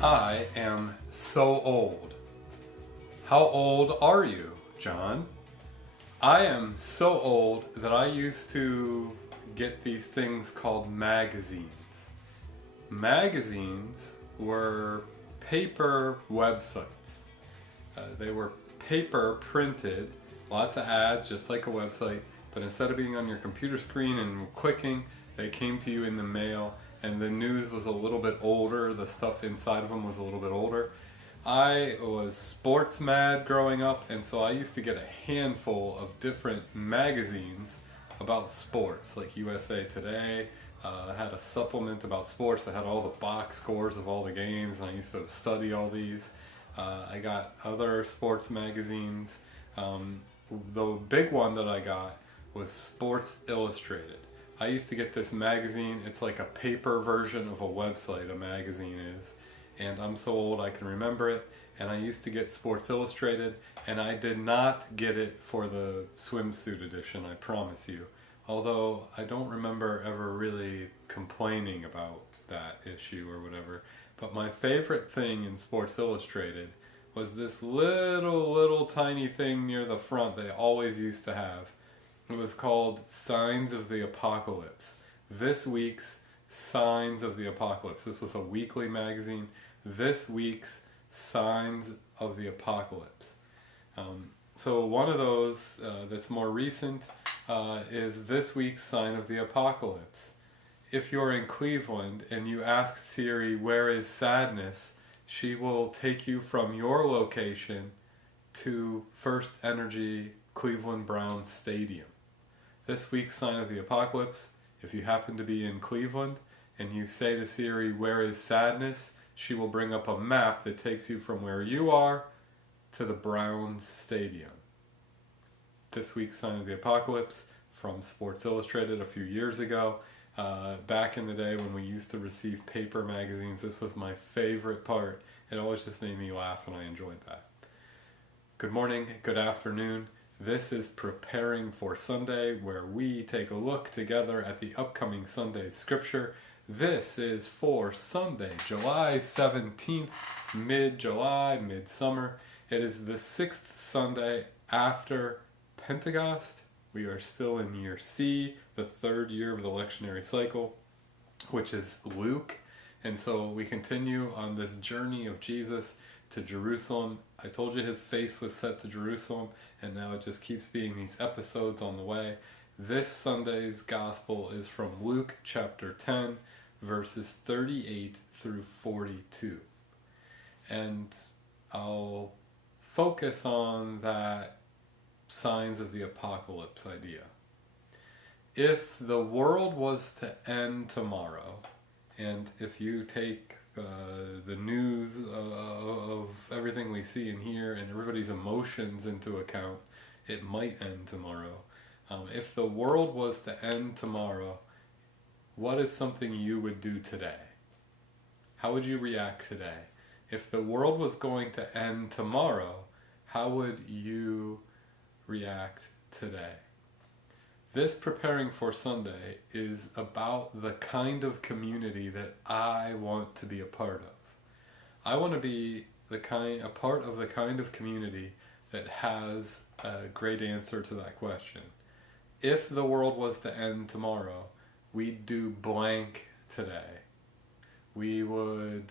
I am so old. How old are you, John? I am so old that I used to get these things called magazines. Magazines were paper websites. They were paper printed, lots of ads just like a website, but instead of being on your computer screen and clicking, they came to you in the mail, and the news was a little bit older, the stuff inside of them was a little bit older. I was sports mad growing up, and so I used to get a handful of different magazines about sports, like USA Today. Had a supplement about sports that had all the box scores of all the games, and I used to study all these. I got other sports magazines. The big one that I got was Sports Illustrated. I used to get this magazine. It's like a paper version of a website, a magazine is. And I'm so old I can remember it. And I used to get Sports Illustrated, and I did not get it for the swimsuit edition, I promise you. Although I don't remember ever really complaining about that issue or whatever. But my favorite thing in Sports Illustrated was this little tiny thing near the front they always used to have. It was called Signs of the Apocalypse. This week's Signs of the Apocalypse. This was a weekly magazine. This week's Signs of the Apocalypse. So one of those that's more recent is this week's Sign of the Apocalypse. If you're in Cleveland and you ask Siri, where is sadness, she will take you from your location to First Energy Cleveland Browns Stadium. This week's Sign of the Apocalypse, if you happen to be in Cleveland and you say to Siri, where is sadness, she will bring up a map that takes you from where you are to the Browns Stadium. This week's Sign of the Apocalypse from Sports Illustrated a few years ago. Back in the day when we used to receive paper magazines, this was my favorite part. It always just made me laugh and I enjoyed that. Good morning, good afternoon. This is Preparing for Sunday, where we take a look together at the upcoming Sunday's scripture. This is for Sunday, July 17th, mid-July, midsummer. It is the 6th Sunday after Pentecost. We are still in year C, the third year of the lectionary cycle, which is Luke. And so we continue on this journey of Jesus to Jerusalem. I told you his face was set to Jerusalem, and now it just keeps being these episodes on the way. This Sunday's gospel is from Luke chapter 10, verses 38 through 42. And I'll focus on that signs of the apocalypse idea. If the world was to end tomorrow, and if you take the news of everything we see and hear and everybody's emotions into account, it might end tomorrow. If the world was to end tomorrow, what is something you would do today? How would you react today? If the world was going to end tomorrow, how would you react today? This Preparing for Sunday is about the kind of community that I want to be a part of. I want to be a part of the kind of community that has a great answer to that question. If the world was to end tomorrow, we'd do blank today. We would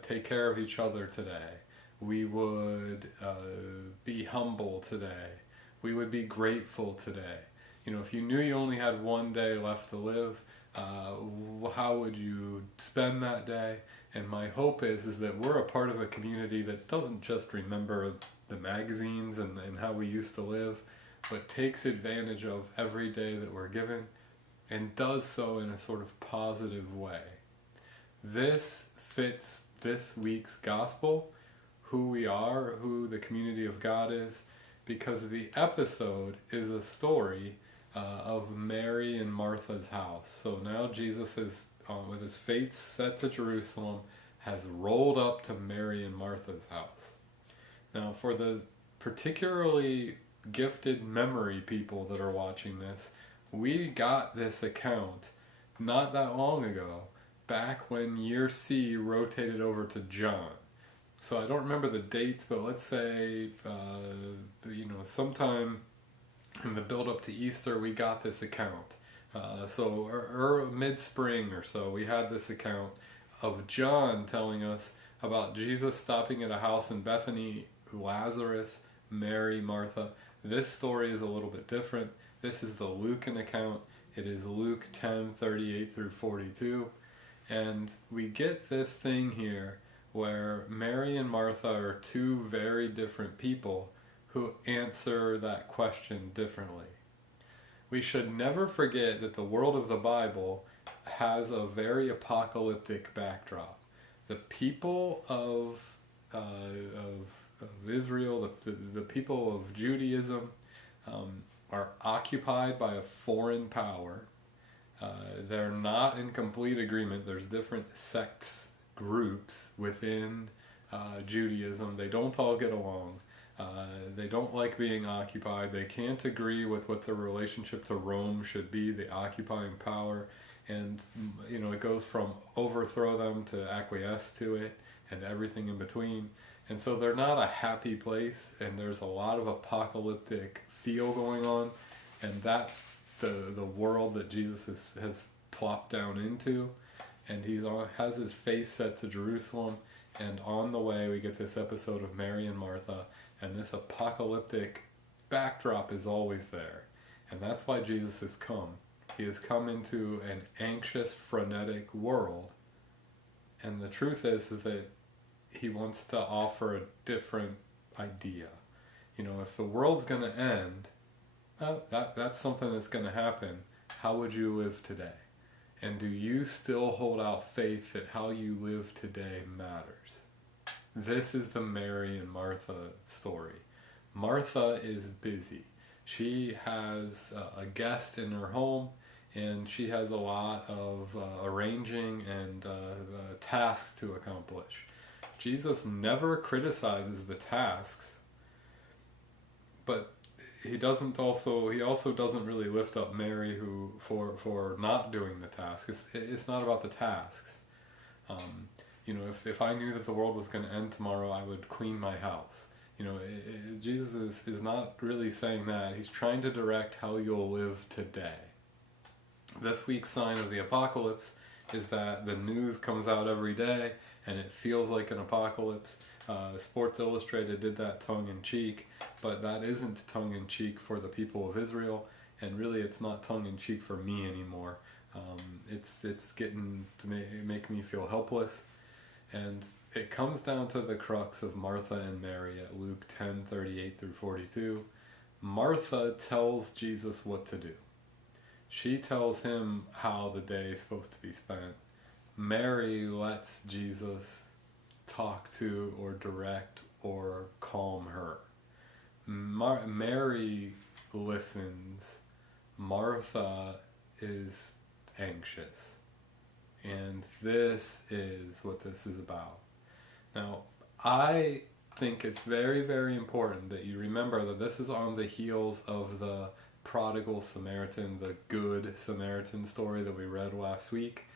take care of each other today. We would be humble today. We would be grateful today. You know, if you knew you only had one day left to live, how would you spend that day? And my hope is that we're a part of a community that doesn't just remember the magazines and how we used to live, but takes advantage of every day that we're given and does so in a sort of positive way. This fits this week's gospel, who we are, who the community of God is, because the episode is a story of Mary and Martha's house. So now Jesus is, with his face set to Jerusalem, has rolled up to Mary and Martha's house. Now for the particularly gifted memory people that are watching this, we got this account not that long ago back when year C rotated over to John. So I don't remember the dates, but let's say, sometime in the build up to Easter, we got this account. So mid-spring or so, we had this account of John telling us about Jesus stopping at a house in Bethany, Lazarus, Mary, Martha. This story is a little bit different. This is the Lucan account. It is Luke 10:38 through 42. And we get this thing here where Mary and Martha are two very different people who answer that question differently. We should never forget that the world of the Bible has a very apocalyptic backdrop. The people of Israel, the people of Judaism, are occupied by a foreign power. They're not in complete agreement. There's different sects, groups within Judaism. They don't all get along. They don't like being occupied. They can't agree with what their relationship to Rome should be, the occupying power. And, it goes from overthrow them to acquiesce to it and everything in between. And so they're not a happy place, and there's a lot of apocalyptic feel going on. And that's the world that Jesus has plopped down into. And he has his face set to Jerusalem. And on the way, we get this episode of Mary and Martha. And this apocalyptic backdrop is always there. And that's why Jesus has come. He has come into an anxious, frenetic world. And the truth is that he wants to offer a different idea. If the world's going to end, that's something that's going to happen. How would you live today? And do you still hold out faith that how you live today matters? This is the Mary and Martha story. Martha is busy. She has a guest in her home, and she has a lot of arranging and tasks to accomplish. Jesus never criticizes the tasks, but he also doesn't really lift up Mary for not doing the task. It's not about the tasks. If I knew that the world was going to end tomorrow, I would clean my house. Jesus is not really saying that. He's trying to direct how you'll live today. This week's sign of the apocalypse is that the news comes out every day and it feels like an apocalypse. Sports Illustrated did that tongue-in-cheek, but that isn't tongue-in-cheek for the people of Israel, and really it's not tongue-in-cheek for me anymore. It's getting to make me feel helpless, and it comes down to the crux of Martha and Mary at Luke 10:38 through 42. Martha tells Jesus what to do. She tells him how the day is supposed to be spent. Mary lets Jesus talk to or direct or calm her. Mary listens. Martha is anxious. And this is what this is about. Now, I think it's very, very important that you remember that this is on the heels of the prodigal Samaritan, the good Samaritan story that we read last week.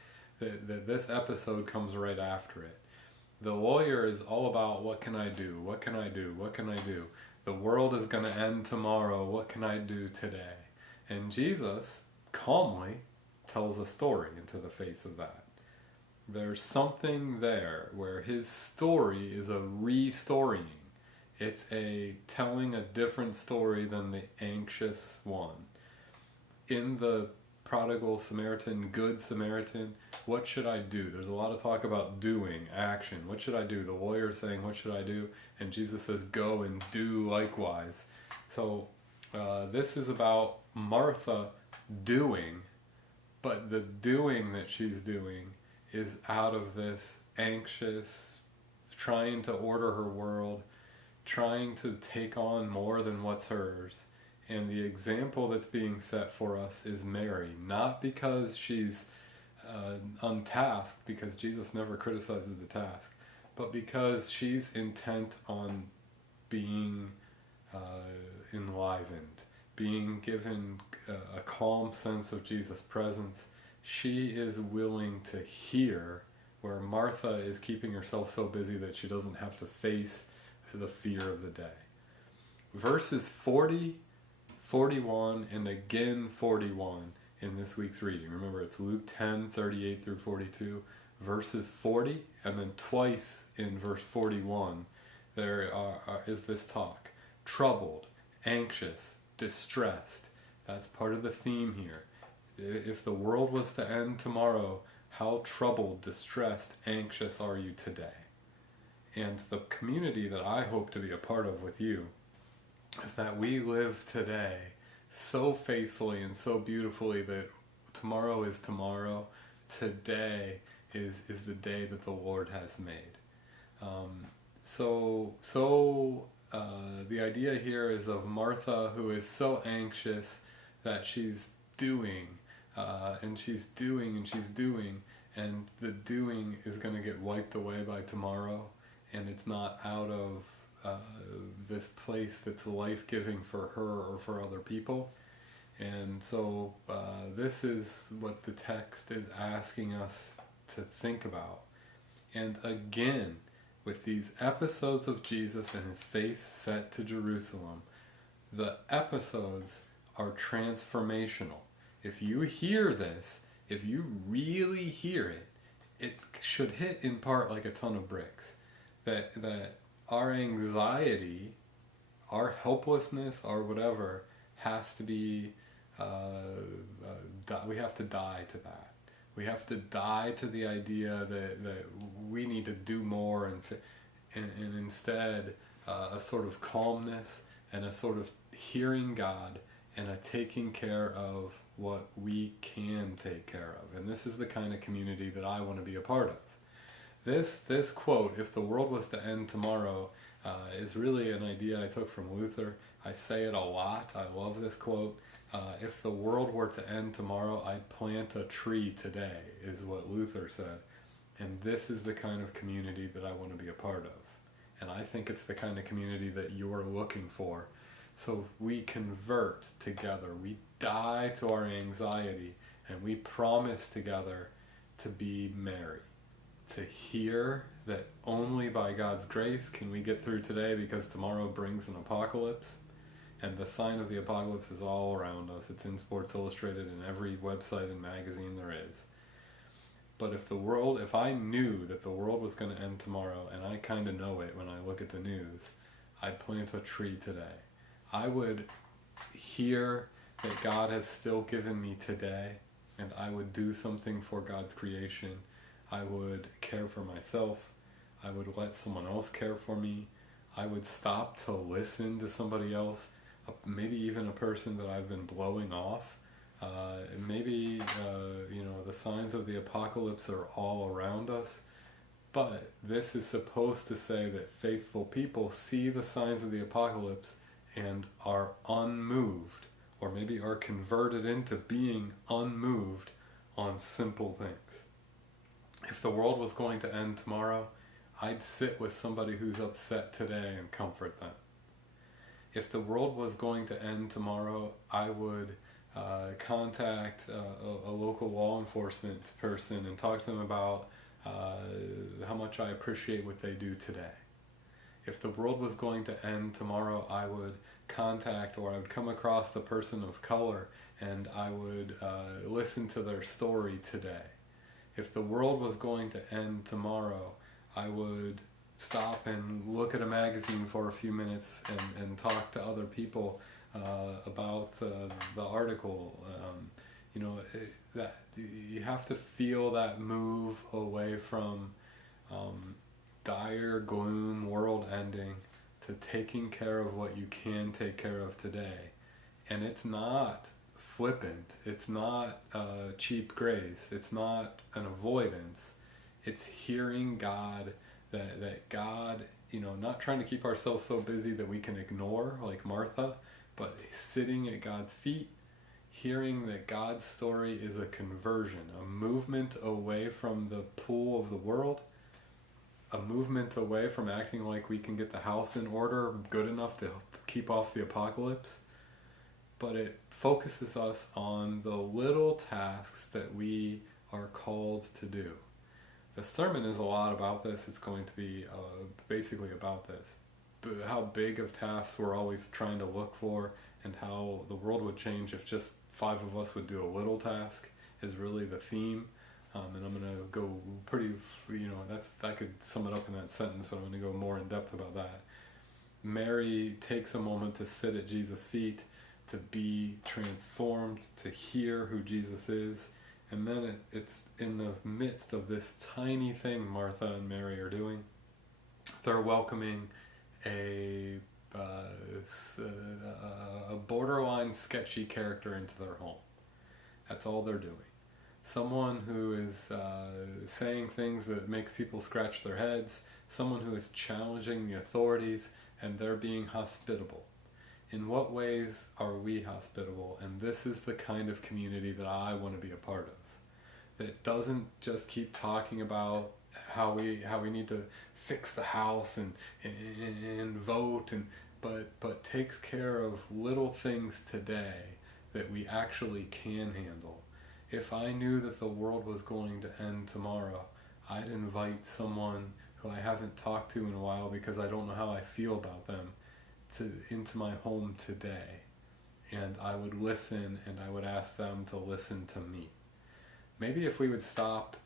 That this episode comes right after it. The lawyer is all about, what can I do? What can I do? What can I do? The world is going to end tomorrow. What can I do today? And Jesus calmly tells a story into the face of that. There's something there where his story is a restorying. It's a telling a different story than the anxious one. In the prodigal Samaritan, good Samaritan, what should I do? There's a lot of talk about doing, action. What should I do? The lawyer is saying, what should I do? And Jesus says, go and do likewise. So this is about Martha doing, but the doing that she's doing is out of this anxious, trying to order her world, trying to take on more than what's hers. And the example that's being set for us is Mary, not because she's untasked, because Jesus never criticizes the task, but because she's intent on being enlivened, being given a calm sense of Jesus' presence. she is willing to hear, where Martha is keeping herself so busy that she doesn't have to face the fear of the day. Verses 40, 41, and again 41 in this week's reading. Remember, it's Luke 10, 38 through 42. Verses 40, and then twice in verse 41, there is this talk. Troubled, anxious, distressed. That's part of the theme here. If the world was to end tomorrow, how troubled, distressed, anxious are you today? And the community that I hope to be a part of with you is that we live today so faithfully and so beautifully that tomorrow is tomorrow. Today is the day that the Lord has made. The idea here is of Martha, who is so anxious that she's doing, and she's doing, and she's doing, and the doing is going to get wiped away by tomorrow, and it's not out of this place that's life-giving for her or for other people. And so this is what the text is asking us to think about. And again, with these episodes of Jesus and his face set to Jerusalem, the episodes are transformational. If you hear this, if you really hear it, it should hit in part like a ton of bricks. That our anxiety, our helplessness, or whatever, has to be, we have to die to that. We have to die to the idea that we need to do more, and instead a sort of calmness and a sort of hearing God and a taking care of what we can take care of. And this is the kind of community that I want to be a part of. This quote, if the world was to end tomorrow, is really an idea I took from Luther. I say it a lot. I love this quote. If the world were to end tomorrow, I'd plant a tree today, is what Luther said. And this is the kind of community that I want to be a part of. And I think it's the kind of community that you're looking for. So we convert together. We die to our anxiety, and we promise together to be merry. To hear that only by God's grace can we get through today, because tomorrow brings an apocalypse. And the sign of the apocalypse is all around us. It's in Sports Illustrated and every website and magazine there is. But if I knew that the world was going to end tomorrow, and I kind of know it when I look at the news, I'd plant a tree today. I would hear that God has still given me today, and I would do something for God's creation. I would care for myself. I would let someone else care for me. I would stop to listen to somebody else, maybe even a person that I've been blowing off. Maybe the signs of the apocalypse are all around us, but this is supposed to say that faithful people see the signs of the apocalypse and are unmoved, or maybe are converted into being unmoved on simple things. If the world was going to end tomorrow, I'd sit with somebody who's upset today and comfort them. If the world was going to end tomorrow, I would contact a local law enforcement person and talk to them about how much I appreciate what they do today. If the world was going to end tomorrow, I would contact, or I would come across the person of color, and I would listen to their story today. If the world was going to end tomorrow, I would stop and look at a magazine for a few minutes and talk to other people about the article. That you have to feel that move away from dire gloom, world ending, to taking care of what you can take care of today. And it's not flippant, it's not cheap grace, it's not an avoidance, it's hearing God, that God, not trying to keep ourselves so busy that we can ignore like Martha, but sitting at God's feet, hearing that God's story is a conversion, a movement away from the pull of the world, a movement away from acting like we can get the house in order good enough to keep off the apocalypse, but it focuses us on the little tasks that we are called to do. The sermon is a lot about this. It's going to be basically about this. How big of tasks we're always trying to look for, and how the world would change if just 5 of us would do a little task is really the theme. And I'm going to go pretty, I could sum it up in that sentence, but I'm going to go more in depth about that. Mary takes a moment to sit at Jesus' feet, to be transformed, to hear who Jesus is. And then it's in the midst of this tiny thing Martha and Mary are doing. They're welcoming a borderline sketchy character into their home. That's all they're doing. Someone who is saying things that makes people scratch their heads, someone who is challenging the authorities, and they're being hospitable. In what ways are we hospitable? And this is the kind of community that I want to be a part of. That doesn't just keep talking about how we need to fix the house and vote, but takes care of little things today that we actually can handle. If I knew that the world was going to end tomorrow, I'd invite someone who I haven't talked to in a while because I don't know how I feel about them into my home today. And I would listen, and I would ask them to listen to me. Maybe if we would stop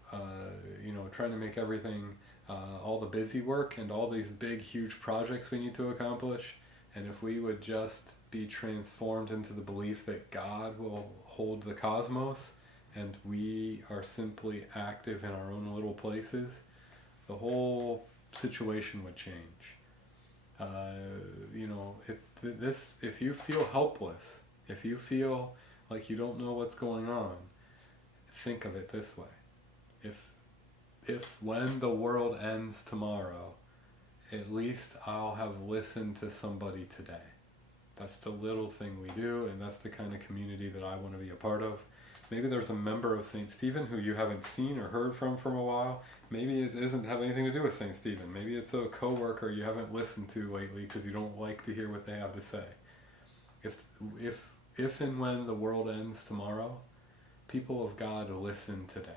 trying to make everything, all the busy work and all these big huge projects we need to accomplish, and if we would just be transformed into the belief that God will hold the cosmos and we are simply active in our own little places, the whole situation would change. If you feel helpless, if you feel like you don't know what's going on, think of it this way. If when the world ends tomorrow, at least I'll have listened to somebody today. That's the little thing we do, and that's the kind of community that I want to be a part of. Maybe there's a member of St. Stephen who you haven't seen or heard from a while. Maybe it doesn't have anything to do with St. Stephen. Maybe it's a coworker you haven't listened to lately because you don't like to hear what they have to say. If and when the world ends tomorrow, people of God listen today.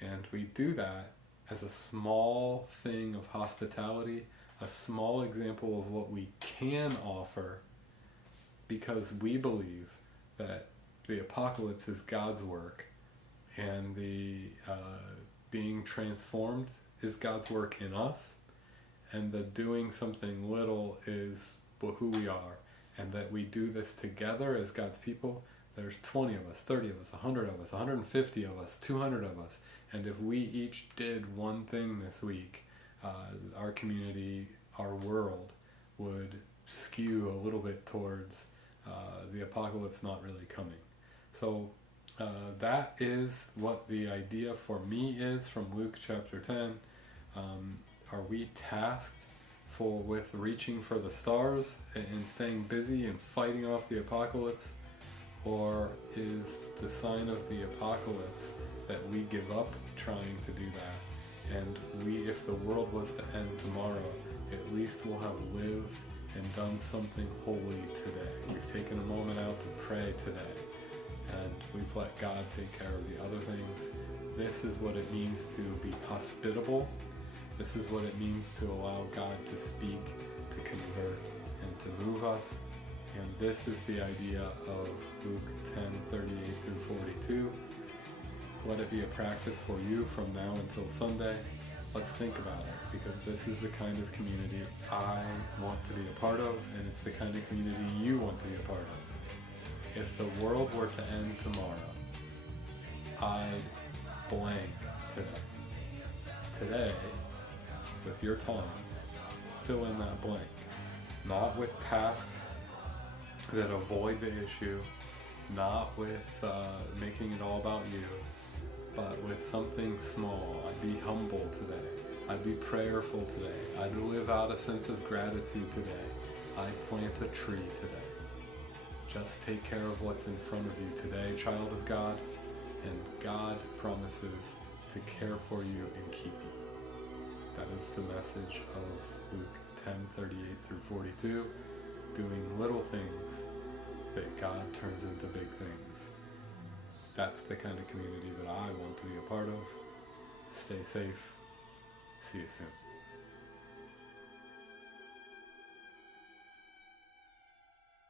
And we do that as a small thing of hospitality, a small example of what we can offer, because we believe that the apocalypse is God's work, and the being transformed is God's work in us, and the doing something little is who we are, and that we do this together as God's people. There's 20 of us, 30 of us, 100 of us, 150 of us, 200 of us, and if we each did one thing this week, our community, our world would skew a little bit towards the apocalypse not really coming. So that is what the idea for me is from Luke chapter 10. Are we tasked with reaching for the stars and staying busy and fighting off the apocalypse? Or is the sign of the apocalypse that we give up trying to do that, and if the world was to end tomorrow, at least we'll have lived and done something holy today. We've taken a moment out to pray today, and we've let God take care of the other things. This is what it means to be hospitable. This is what it means to allow God to speak, to convert, and to move us. And this is the idea of Luke 10:38 through 42. Let it be a practice for you from now until Sunday. Let's think about it, because this is the kind of community I want to be a part of, and it's the kind of community you want to be a part of. If the world were to end tomorrow, I'd blank today. Today, with your time, fill in that blank. Not with tasks that avoid the issue, not with making it all about you, but with something small. I'd be humble today. I'd be prayerful today. I'd live out a sense of gratitude today. I'd plant a tree today. Just take care of what's in front of you today, child of God, and God promises to care for you and keep you. That is the message of Luke 10:38 through 42. Doing little things that God turns into big things. That's the kind of community that I want to be a part of. Stay safe. See you soon.